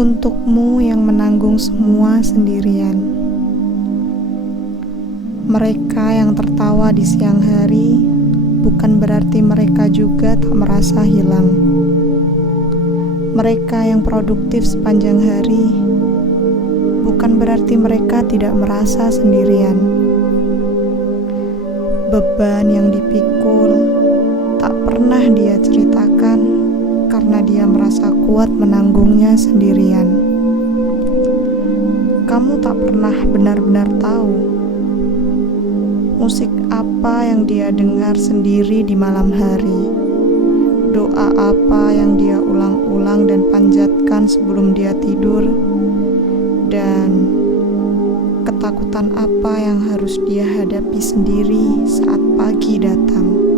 Untukmu yang menanggung semua sendirian. Mereka yang tertawa di siang hari bukan berarti mereka juga tak merasa hilang. Mereka yang produktif sepanjang hari bukan berarti mereka tidak merasa sendirian. Beban yang dipikul tak pernah dia ceritakan karena dia merasa kuat menanggungnya sendirian. Kamu tak pernah benar-benar tahu musik apa yang dia dengar sendiri di malam hari, doa apa yang dia ulang-ulang dan panjatkan sebelum dia tidur, dan ketakutan apa yang harus dia hadapi sendiri saat pagi datang.